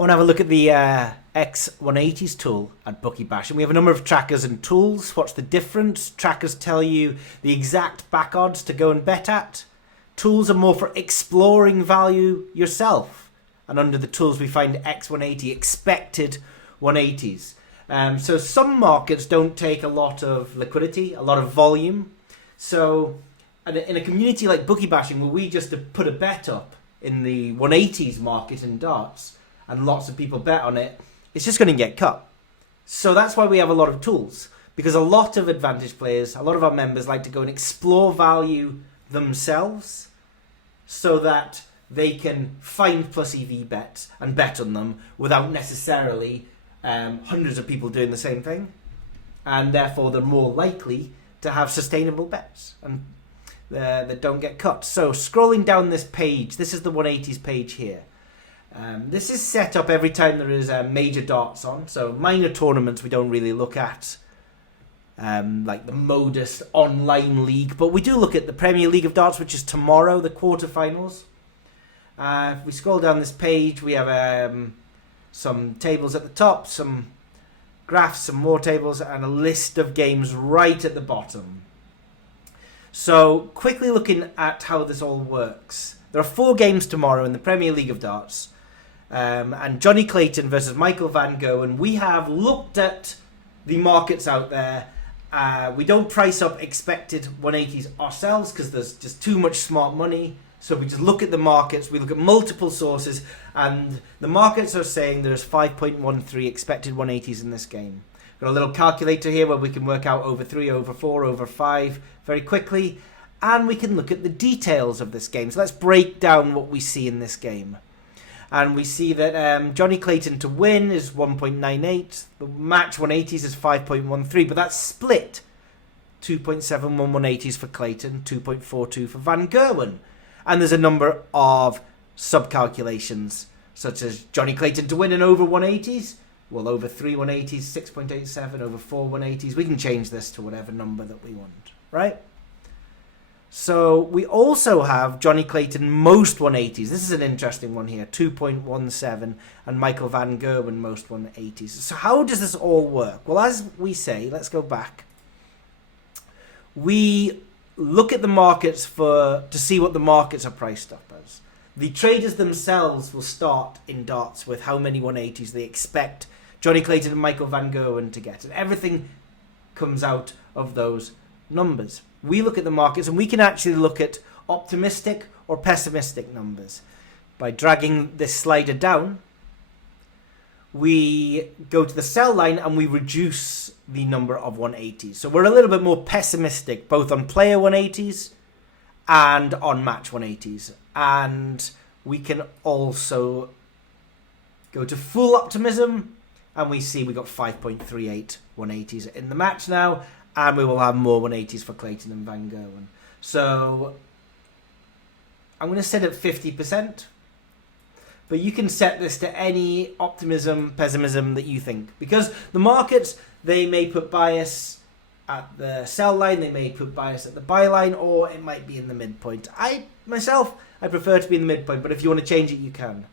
I want to have a look at the x180s tool at Bookie Bash. And we have a number of trackers and tools. What's the difference? Trackers tell you the exact back odds to go and bet at. Tools are more for exploring value yourself. And under the tools we find x180, expected 180s. So some markets don't take a lot of liquidity, a lot of volume. So in a community like Bookie Bashing, where we just put a bet up in the 180s market in darts, and lots of people bet on it, it's just going to get cut. So that's why we have a lot of tools, because a lot of advantage players, a lot of our members like to go and explore value themselves so that they can find plus EV bets and bet on them without necessarily hundreds of people doing the same thing. And therefore they're more likely to have sustainable bets and that don't get cut. So scrolling down this page, this is the 180s page here. This is set up every time there is major darts on. So minor tournaments we don't really look at, like the Modus Online League. But we do look at the Premier League of Darts, which is tomorrow, the quarterfinals. If we scroll down this page, we have some tables at the top, some graphs, some more tables, and a list of games right at the bottom. So quickly looking at how this all works. There are 4 games tomorrow in the Premier League of Darts. And Johnny Clayton versus Michael Van Gogh. And we have looked at the markets out there. We don't price up expected 180s ourselves because there's just too much smart money. So we just look at the markets. We look at multiple sources. And the markets are saying there's 5.13 expected 180s in this game. Got a little calculator here where we can work out over 3, over 4, over 5 very quickly. And we can look at the details of this game. So let's break down what we see in this game. And we see that Johnny Clayton to win is 1.98. The match 180s is 5.13. But that's split. 2.71 180s for Clayton. 2.42 for Van Gerwen. And there's a number of sub-calculations. Such as Johnny Clayton to win and over 180s. Well, over 3 180s. 6.87. Over 4 180s. We can change this to whatever number that we want. Right? So we also have Johnny Clayton most 180s. This is an interesting one here, 2.17, and Michael Van Gerwen most 180s. So how does this all work? Well, as we say, let's go back. We look at the markets to see what the markets are priced up as. The traders themselves will start in darts with how many 180s they expect Johnny Clayton and Michael Van Gerwen to get. And everything comes out of those numbers. We look at the markets and we can actually look at optimistic or pessimistic numbers. By dragging this slider down, we go to the sell line and we reduce the number of 180s. So we're a little bit more pessimistic both on player 180s and on match 180s. And we can also go to full optimism and we see we got 5.38 180s in the match now. And we will have more 180s for Clayton and Van Gerwen. So I'm going to set it 50%. But you can set this to any optimism, pessimism that you think. Because the markets, they may put bias at the sell line, they may put bias at the buy line, or it might be in the midpoint. I prefer to be in the midpoint, but if you want to change it, you can.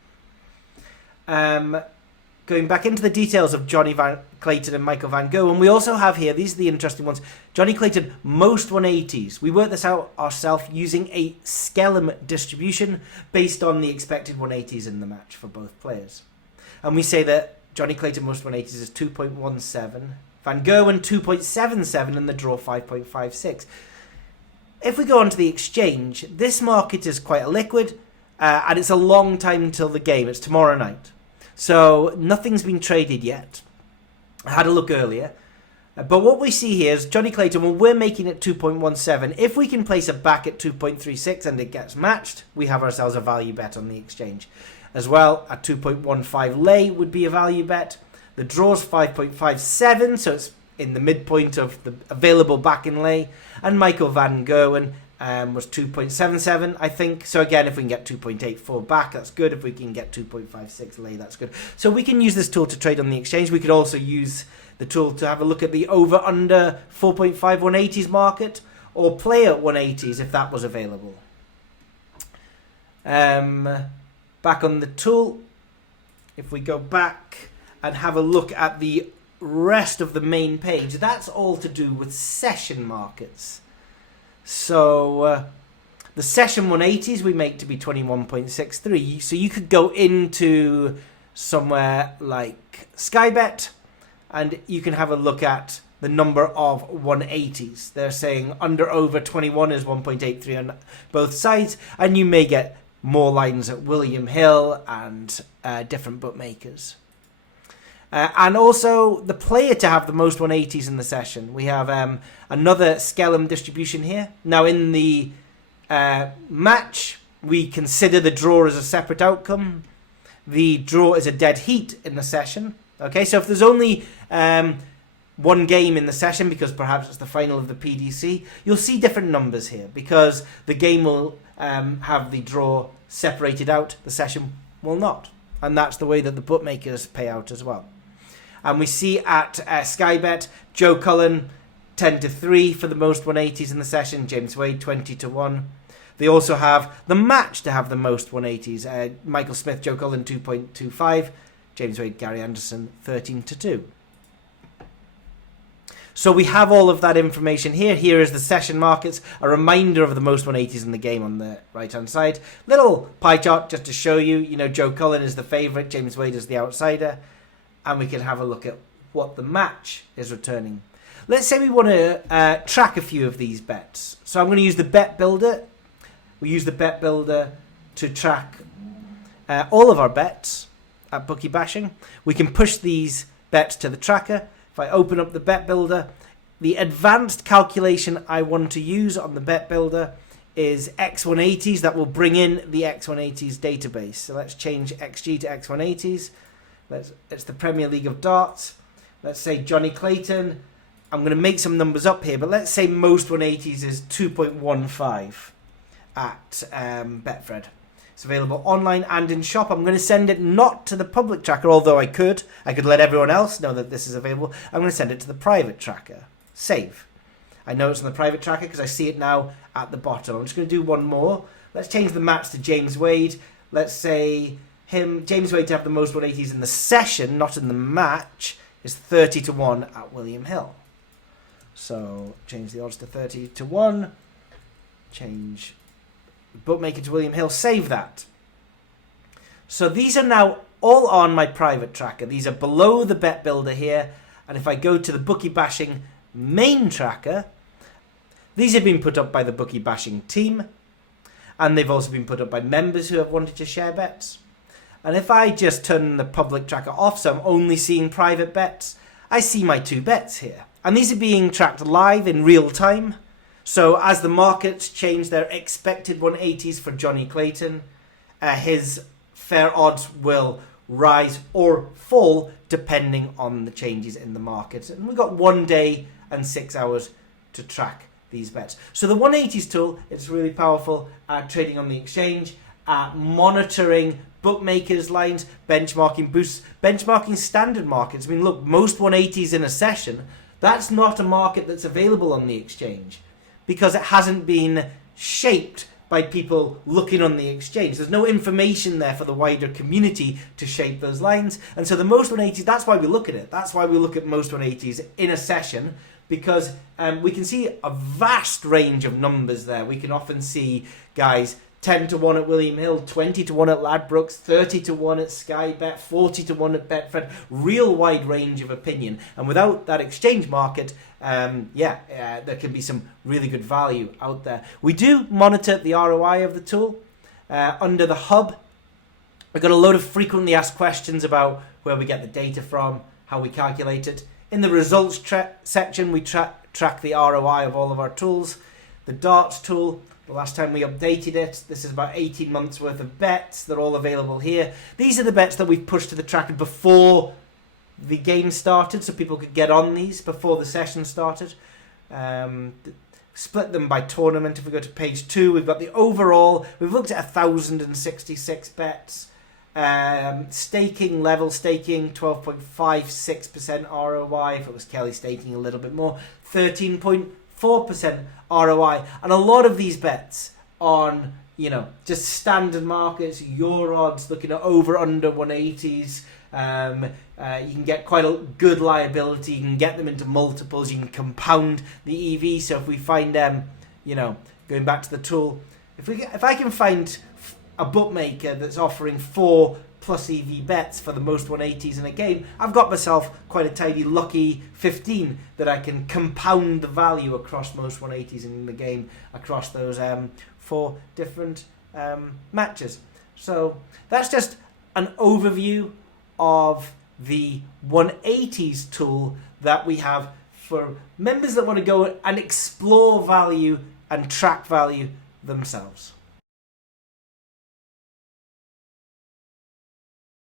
Going back into the details of Johnny Clayton and Michael Van Gerwen, we also have here, these are the interesting ones, Johnny Clayton, most 180s. We worked this out ourselves using a Skellum distribution based on the expected 180s in the match for both players. And we say that Johnny Clayton, most 180s is 2.17, Van Gerwen 2.77, and the draw 5.56. If we go on to the exchange, this market is quite liquid, and it's a long time until the game. It's tomorrow night. So nothing's been traded yet. I had a look earlier. But what we see here is Johnny Clayton, well, we're making it 2.17. If we can place it back at 2.36 and it gets matched, we have ourselves a value bet on the exchange. As well, at 2.15 lay would be a value bet. The draw's 5.57, so it's in the midpoint of the available back in lay. And Michael Van Gerwen was 2.77, I think. So again, if we can get 2.84 back, that's good. If we can get 2.56 lay, that's good. So we can use this tool to trade on the exchange. We could also use the tool to have a look at the over-under 4.5 180s market, or player 180s if that was available. Back on the tool, if we go back and have a look at the rest of the main page, that's all to do with session markets. So the session 180s we make to be 21.63. So you could go into somewhere like Skybet and you can have a look at the number of 180s. They're saying under over 21 is 1.83 on both sides, and you may get more lines at William Hill and different bookmakers. And also the player to have the most 180s in the session. We have another Skellum distribution here. Now in the match, we consider the draw as a separate outcome. The draw is a dead heat in the session. Okay, so if there's only one game in the session, because perhaps it's the final of the PDC, you'll see different numbers here because the game will have the draw separated out, the session will not. And that's the way that the bookmakers pay out as well. And we see at Skybet, Joe Cullen 10-3 for the most 180s in the session, James Wade 20-1. They also have the match to have the most 180s. Michael Smith, Joe Cullen 2.25, James Wade, Gary Anderson 13-2. So we have all of that information here. Here is the session markets, a reminder of the most 180s in the game on the right-hand side. Little pie chart just to show you, Joe Cullen is the favourite, James Wade is the outsider. And we can have a look at what the match is returning. Let's say we want to track a few of these bets. So I'm going to use the bet builder. We use the bet builder to track all of our bets at Bookie Bashing. We can push these bets to the tracker. If I open up the bet builder, the advanced calculation I want to use on the bet builder is x180s. That will bring in the x180s database. So let's change XG to x180s. It's the Premier League of Darts. Let's say Johnny Clayton. I'm going to make some numbers up here, but let's say most 180s is 2.15 at Betfred. It's available online and in shop. I'm going to send it not to the public tracker, although I could let everyone else know that this is available. I'm going to send it to the private tracker. Save. I know it's on the private tracker because I see it now at the bottom. I'm just going to do one more. Let's change the match to James Wade. Let's say James Wade to have the most 180s in the session, not in the match, is 30-1 at William Hill. So change the odds to 30-1. Change the bookmaker to William Hill. Save that. So these are now all on my private tracker. These are below the bet builder here. And if I go to the Bookie Bashing main tracker, these have been put up by the Bookie Bashing team. And they've also been put up by members who have wanted to share bets. And if I just turn the public tracker off, so I'm only seeing private bets, I see my two bets here. And these are being tracked live in real time. So as the markets change their expected 180s for Johnny Clayton, his fair odds will rise or fall depending on the changes in the market. And we've got 1 day and 6 hours to track these bets. So the 180s tool, it's really powerful at trading on the exchange, at monitoring bookmakers lines, benchmarking boosts, benchmarking standard markets. I mean, look, most 180s in a session, that's not a market that's available on the exchange because it hasn't been shaped by people looking on the exchange. There's no information there for the wider community to shape those lines. And so the most 180s, that's why we look at it. That's why we look at most 180s in a session, because we can see a vast range of numbers there. We can often see guys 10-1 at William Hill, 20-1 at Ladbrokes, 30-1 at Skybet, 40-1 at Betfred. Real wide range of opinion. And without that exchange market, there can be some really good value out there. We do monitor the ROI of the tool. Under the hub, we've got a load of frequently asked questions about where we get the data from, how we calculate it. In the results section, we track the ROI of all of our tools. The darts tool, the last time we updated it, this is about 18 months worth of bets. They're all available here. These are the bets that we've pushed to the tracker before the game started, so people could get on these before the session started. Split them by tournament. If we go to page 2, we've got the overall. We've looked at 1,066 bets. Staking, level staking, 12.56% ROI. If it was Kelly staking, a little bit more, 13.4% ROI. And a lot of these bets on, you know, just standard markets, your odds, looking at over under 180s. You can get quite a good liability. You can get them into multiples. You can compound the EV. So if we find you know, going back to the tool, if I can find a bookmaker that's offering 4+ EV bets for the most 180s in a game, I've got myself quite a tidy lucky 15 that I can compound the value across most 180s in the game across those 4 different matches. So that's just an overview of the 180s tool that we have for members that want to go and explore value and track value themselves.